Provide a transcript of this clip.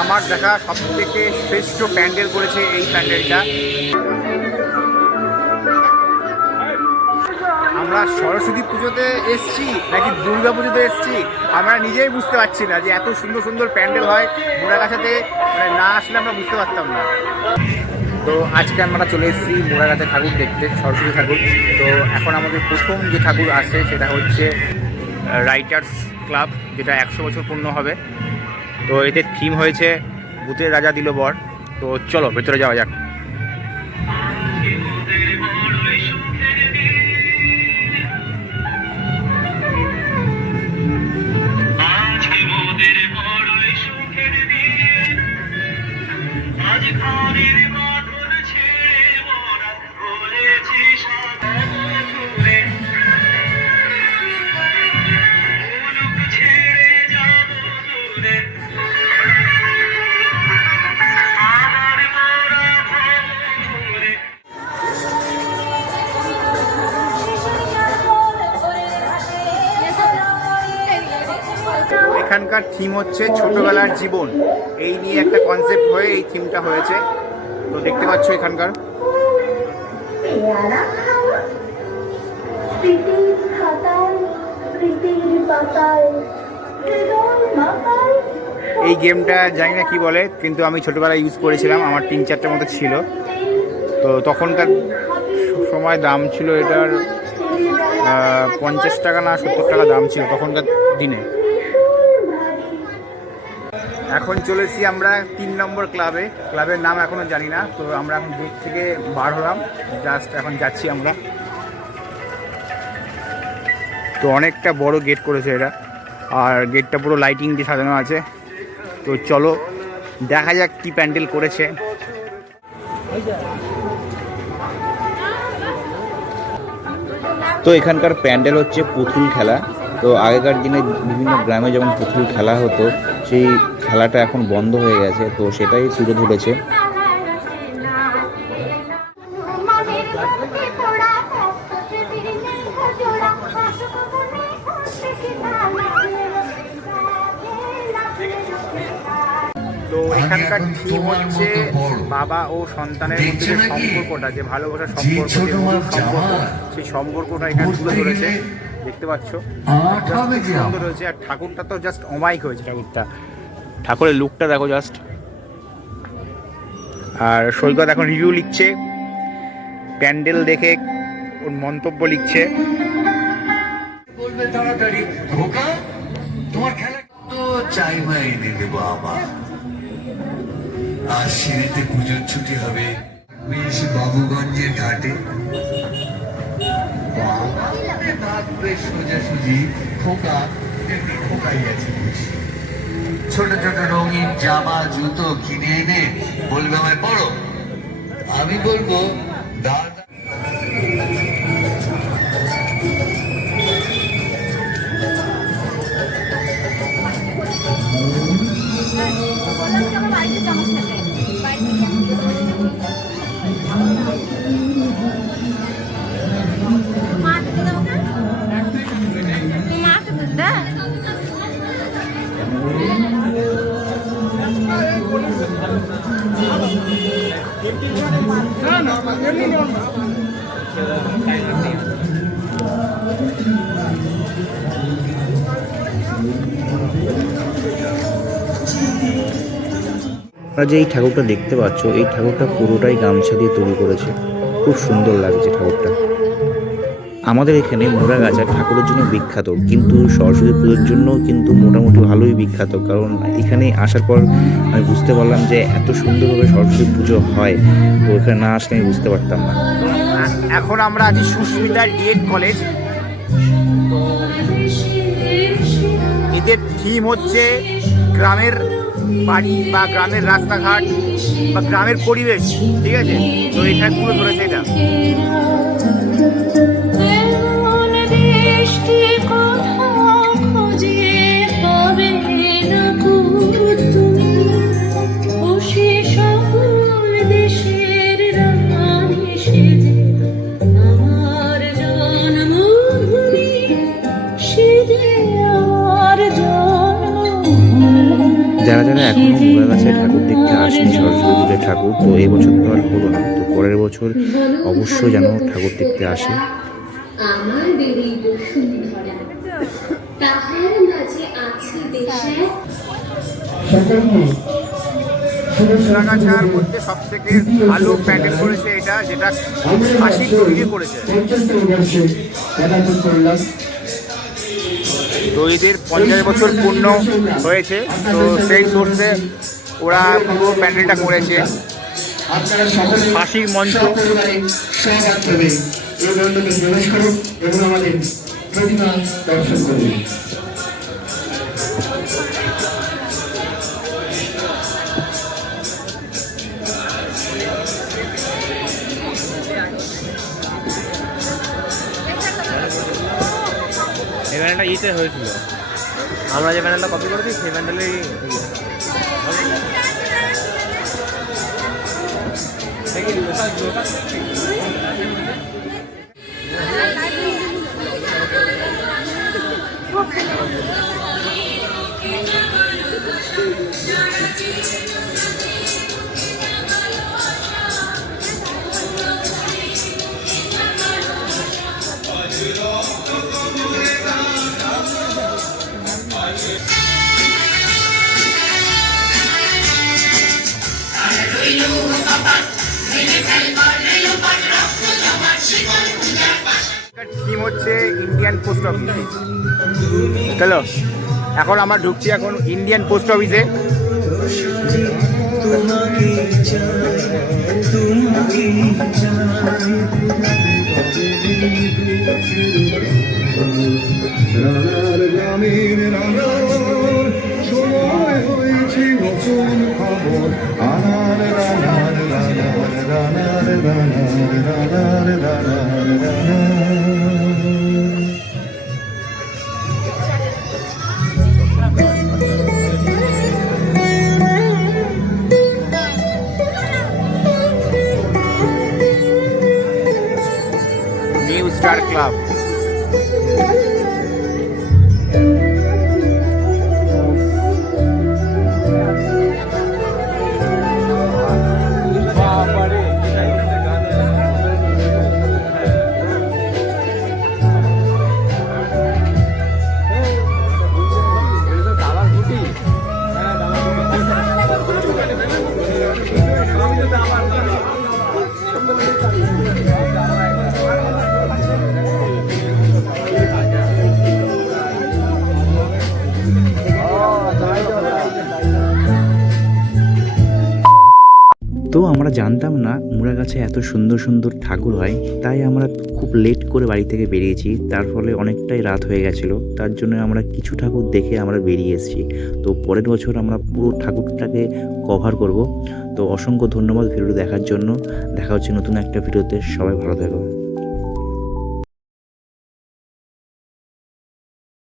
আমার দেখা সবথেকে শ্রেষ্ঠ প্যান্ডেল করেছে এই প্যান্ডেলটা। আমরা সরস্বতী পুজোতে এসছি নাকি দুর্গা পুজোতে এসছি? আমরা নিজেই বুঝতে পারছি না যে এত সুন্দর সুন্দর প্যান্ডেল হয় মোড়াগাছাতে। মানে না আসলে আমরা বুঝতে পারতাম না। তো আজকে আমরা চলে এসেছি মোড়াগাছা ঠাকুর দেখতে, সরস্বতী ঠাকুর। তো এখন আমাদের প্রথম যে ঠাকুর আসে সেটা হচ্ছে রাইটার্স ক্লাব, যেটা একশো বছর পূর্ণ হবে। তো এতে থিম হয়েছে, ভূতের রাজা দিল বর। তো চলো, ভেতরে যাওয়া যাক। Magic Party. থিম হচ্ছে ছোটবেলার জীবন। এই নিয়ে একটা কনসেপ্ট হয়ে এই থিমটা হয়েছে। তো দেখতে পাচ্ছ এখানকার। এই গেমটা জানি না কি বলে, কিন্তু আমি ছোটবেলায় ইউজ করেছিলাম। আমার তিন চারটে মতো ছিল। তো তখনকার সময় দাম ছিল এটার পঞ্চাশ টাকা না সত্তর টাকা দাম ছিল তখনকার দিনে। এখন চলেছি আমরা তিন নম্বর ক্লাবে। ক্লাবের নাম এখনও জানি না, তো আমরা এখন গেট থেকে বার হলাম। জাস্ট এখন যাচ্ছি আমরা। তো অনেকটা বড় গেট করেছে এটা আর গেটটা পুরো লাইটিং দিয়ে সাজানো আছে। তো চলো, দেখা যাক কি প্যান্ডেল করেছে। তো এখানকার প্যান্ডেল হচ্ছে পুতুল খেলা। তো আগেকার দিনে বিভিন্ন গ্রামে যেমন পুতুল খেলা হতো সেই খেলাটা এখন বন্ধ হয়ে গেছে তো সেটাই তুলে ধরেছে। তো এখানকার থিম হচ্ছে বাবা ও সন্তানের মধ্যে যে সম্পর্কটা যে ভালোবাসার সম্পর্ক যে সম্পর্ক সেই সম্পর্কটা এখানে তুলে ধরেছে। দেখতে পাচ্ছ। আট হবে Just যে খুব সুন্দর হয়েছে আর ঠাকুরটা তো জাস্ট অমাইক হয়েছে ঠাকুরটা। ঠাকুরের লুকটা দেখো জাস্ট আর সৈকত এখন রিভিউ লিখছে। প্যান্ডেল দেখে ওর মন্তব্য লিখছে। আর সিঁড়িতে পুজোর ছুটি হবে। বাবুগঞ্জের ঘাটে। সোজাসুজি খোকা। ছোট ছোট রঙিন জামা, জুতো কিনে এনে বলবে আমায়, পড়ো আমি বলব, দাদা তোমরা যে এই ঠাকুরটা দেখতে পাচ্ছ, এই ঠাকুরটা পুরোটাই গামছা দিয়ে তৈরি করেছে। খুব সুন্দর লাগছে ঠাকুরটা। আমাদের এখানে মোড়াগাছা ঠাকুরের জন্য বিখ্যাত, কিন্তু সরস্বতী পুজোর জন্য কিন্তু মোটামুটি ভালোই বিখ্যাত। কারণ এখানে আসার পর আমি বুঝতে পারলাম যে এত সুন্দরভাবে সরস্বতী পুজো হয়, তো এখানে না আসলে আমি বুঝতে পারতাম না। এখন আমরা আছি সুস্মিতা ডিএড কলেজ। এদের থিম হচ্ছে গ্রামের বাড়ি বা গ্রামের রাস্তাঘাট বা গ্রামের পরিবেশ, ঠিক আছে? তো এখানে তুলে ধরেছে এটা। যারা যারা এখনও মুরাগাছায় ঠাকুর দেখতে আসেনি সরস্বতী পুজোর ঠাকুর তো এবছর তো আর হলো না তো পরের বছর অবশ্যই যেন ঠাকুর দেখতে আসে আছে মুরাগাছার মধ্যে সব থেকে ভালো প্যান্ডেল করেছে এটা যেটা খাসি তৈরি করেছে তো পঞ্চাশ বছর পূর্ণ হয়েছে, তো সেই সোর্সে ওরা পুরো প্যান্ডেলটা করেছে। ফাঁসির মঞ্চ। এবং আমাদের প্রতিমা দর্শন করুন। এই হয়েছিল। আমরা যে প্যান্ডেলটা কপি করেছি সেই প্যান্ডেলেই স্কিম হচ্ছে ইন্ডিয়ান পোস্ট অফিসে চলো, এখন আমরা ঢুকছি এখন ইন্ডিয়ান পোস্ট অফিসে সময় নতুন খবর। আনার রানার রানার রানার রানার জানতাম না মুড়া গাছে এত সুন্দর সুন্দর ঠাকুর হয়, তাই আমরা খুব লেট করে বাড়ি থেকে বেরিয়েছি, তার ফলে অনেকটাই রাত হয়ে গেছিল, তার জন্য আমরা কিছু ঠাকুর দেখে আমরা বেরিয়ে এসেছি। তো পরের বছর আমরা পুরো ঠাকুরটাকে কভার করব। তো অসংখ্য ধন্যবাদ ভিডিওটি দেখার জন্য, দেখা হচ্ছে নতুন একটা ভিডিওতে, সবাই ভালো থাকো।